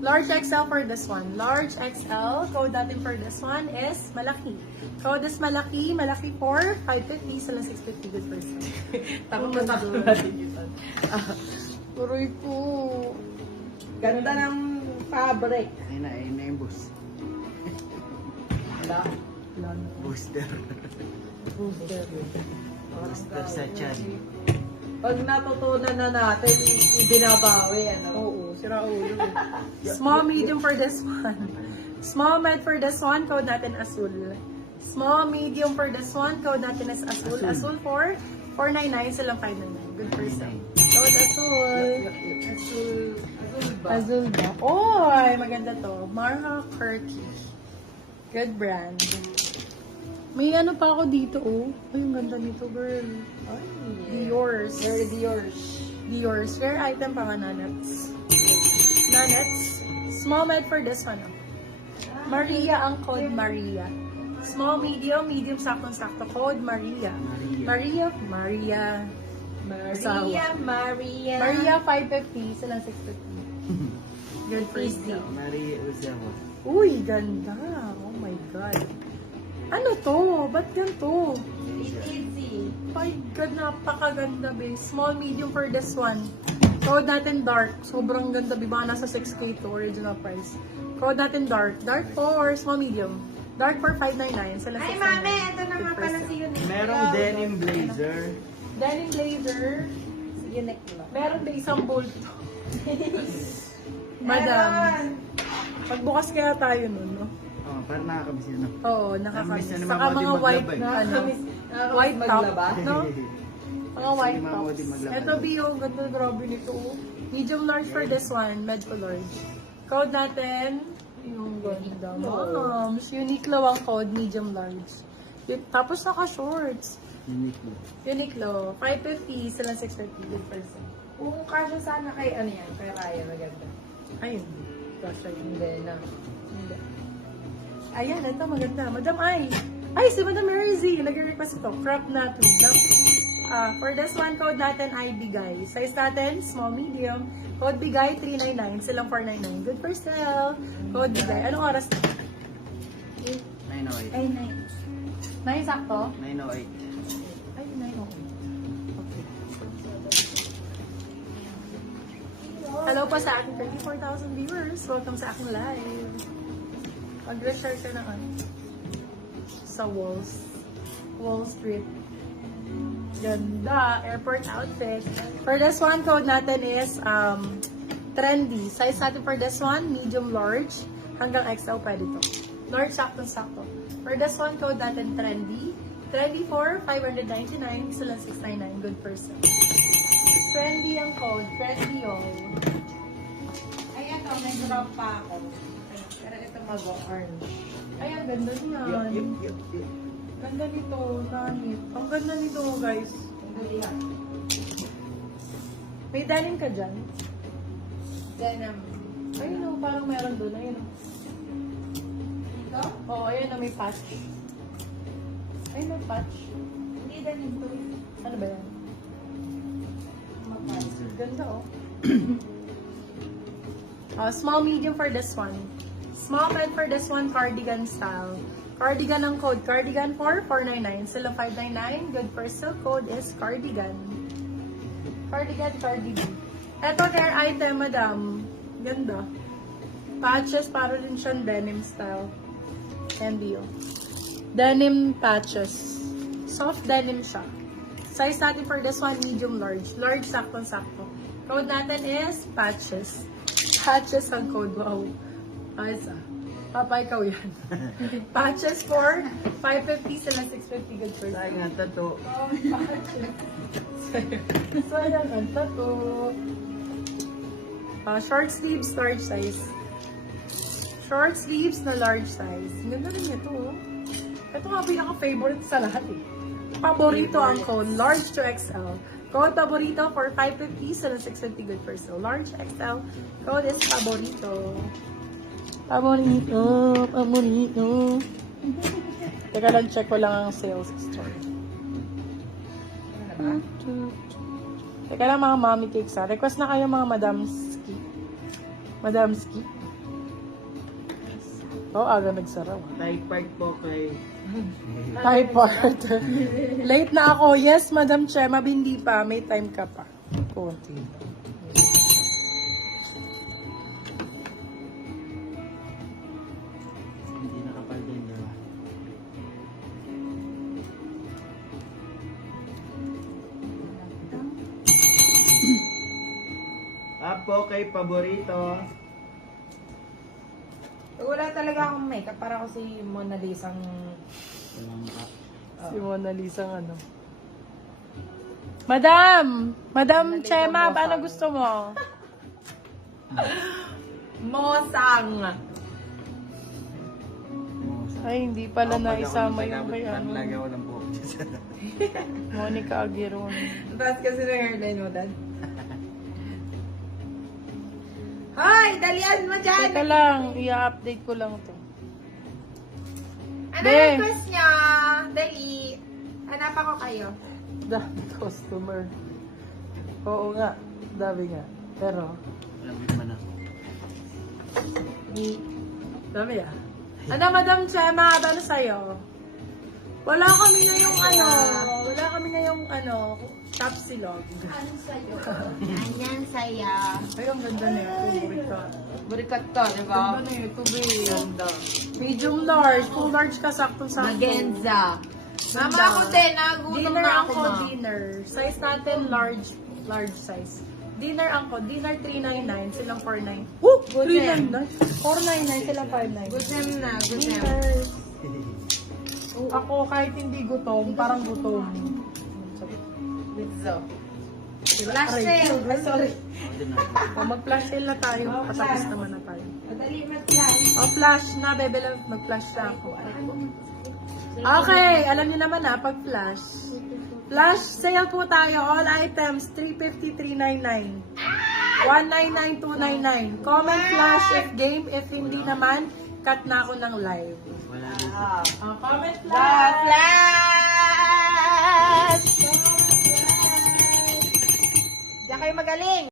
Large XL for this one. Large XL. Code natin for this one is malaki. Code is malaki. Malaki for 550. Sa lang 650 good person. Takot na takot natin ito. Turoy po. Ganda ng fabric. Ayun na yung boost. Wala. Booster. Booster. Booster sa chan. Pag natutunan na natin, ibinabawi, ano? Oo, sira ulo. Small, medium for this one. Small, med for this one. Code natin asul. Small, medium for this one. Code natin is asul. Asul for 499. Silang 599. Good person. Code asul. Azul ba? Azul ba? Oy, maganda to. Marha Kirky. Good brand. May ano pa ako dito, oh. Ay, ang ganda nito, girl. Ay, Dior's. Very Dior's. Dior's. Rare item pa nga, nanets. Nanets. Small med for this one, oh. Maria ang code, Maria. Small, medium, medium, saktong-sakto. Code, Maria. Maria. Maria, Maria, 550. Silang 650. Good for you. Maria Uzawa. Uy, ganda. Oh my God. Ano to? Ba't ganito? Easy. My God, napakaganda, be. Small, medium for this one. Code natin dark. Sobrang ganda, be. Baka nasa 6K to, original price. Code natin dark. Dark for small, medium. Dark for 599. Sa Ay, mami, ito naman pala si Uniqlo. Merong denim blazer. Denim blazer. Si Uniqlo. Meron ba isang bolt? Madam. Pagbukas kaya tayo nun, no? Oh, parang nakakabisi na. Oo, nakakamiss. Miss na naman Saka ako mga din white, maglaba, ano, Nakakamiss white top, maglaba. no? Mga white Hindi tops. din maglaba. Ito, Bio, ganda, grabe nito. Oh. Medium large for this one, medyo large. Code natin, yung ganda. Moms, Uniqlo ang code, medium large. Tapos naka-shorts. Uniqlo. Uniqlo, 550, sila 650, good person. Kung kasya sana kay ano yan, kay Raya, maganda. Ayun, kasha yun. Hindi na. Hindi. Ayan, ito maganda. Madam Ay. Ay, si Madam Mary Z. Nag-request ito. Crop na tweed. For this one, code natin ay Bigay. Size natin, small, medium. Code Bigay, 399. Silang 499. Good for sale. Code Bigay. Anong oras? 908. Ay, 9. 9 sakto? 908. Ay, 9 okay. Okay. Hello pa sa aking 34,000 viewers. Welcome sa aking live. Mag-reshare ka na sa Wall Street. Ganda. Airport outfit. For this one, code natin is trendy. Size natin for this one, medium large. Hanggang XL pwede to. Large, sakto-sakto. For this one, code natin trendy. Trendy for 599. Isa lang 699. Good person. Trendy ang code. Trendy yung. Ay, ito, may drop pa ako. Pero ito mag-orange. Ay, ang ganda niyan. Ganda nito, nanit. Ang ganda nito, guys. May denim ka dyan? Denim. Ayun o, parang meron doon. Ayun o. Ito? Oo, ayun o, may patch. Ay, may patch. Hindi denim to. Ano ba yan? Ganda oh. Small, medium for this one. Small pen for this one, cardigan style. Cardigan ang code. Cardigan for 499. Sila 599. Good for sale. Code is cardigan. Cardigan, cardigan. Ito, care item, madam. Ganda. Patches, para din siyang denim style. MBO. Denim patches. Soft denim siya. Size natin for this one, medium large. Large, sakto-sakto. Code natin is patches. Patches ang code. Wow. Ayos ah. Papa, ikaw yan. Patches for 550 sila 650. Good for Tayo nga tato. Oh, patches. So, yan ang tattoo. Short sleeves, large size. Short sleeves na large size. Ganda rin ito. Oh. Ito nga pinaka-favorite sa lahat eh. Paborito ang cone. Large to XL. Code paborito for 550 sa 650 good for so. Large XL. Code is paborito. Paborito. Paborito. Teka lang, check ko lang ang sales store. Teka lang mga mommy cakes ha. Request na kayo mga Madam Ski. Madam Ski. Oh, aga nagsara. Type part po kay... Thai part. Late na ako. Yes, Madam Chema, hindi pa. May time ka pa. Konti. Hindi nakapal din, di ba? Apo kay paborito. Wala talaga akong makeup. Para ako si Mona Lisang... Walang Si Mona Lisa ng ano. Madam! Madam Chema, paano gusto mo? Mosang! Ay, hindi pala naisama yung kay ano. Lagi ako ng buhok. Monica Aguirre. Tapos kasi ng hairline mo, Dad. Hoy! Dalian mo dyan! Teka lang, i-update ko lang to. Ano Be. request niya? Dali. Hanapan ko kayo. Dami customer. Oo nga, dami nga. Pero, Alam mo naman ako. dami ah. Ano, Madam Chema, ano sa'yo? Wala kami na yung ano, wala kami na yung ano, tapsilog. Anyan saya. Ay, ang ganda na ito, burikat. Burikat to, di ba? Ganda na ito, babe. Ganda. Medium large, full large ka, sakto-sakto. Magenza. Mama ako din, nagutom Dinner na ang ako ko, ma. dinner. Size natin, large size. Dinner ang ko, dinner 399, silang 49. Woo! Good 399? 499, silang 59. Gusem na, gusem. Dinner. Ako, kahit hindi gutom, parang gutom. Pizza. Flash sale. Ay, sorry. Ako din ako. O, mag-flash sale na tayo. Patapos naman na tayo. Madali mag-flash. O, flash na, bebe lang. Mag-flash na ako. Okay, alam niyo naman na, pag flash. Flash sale po tayo. All items, 350, 399. 199, 299. Comment flash if game. If hindi naman, cut na ako ng live. Wala dito. Comment God flash! Diyan kayo magaling.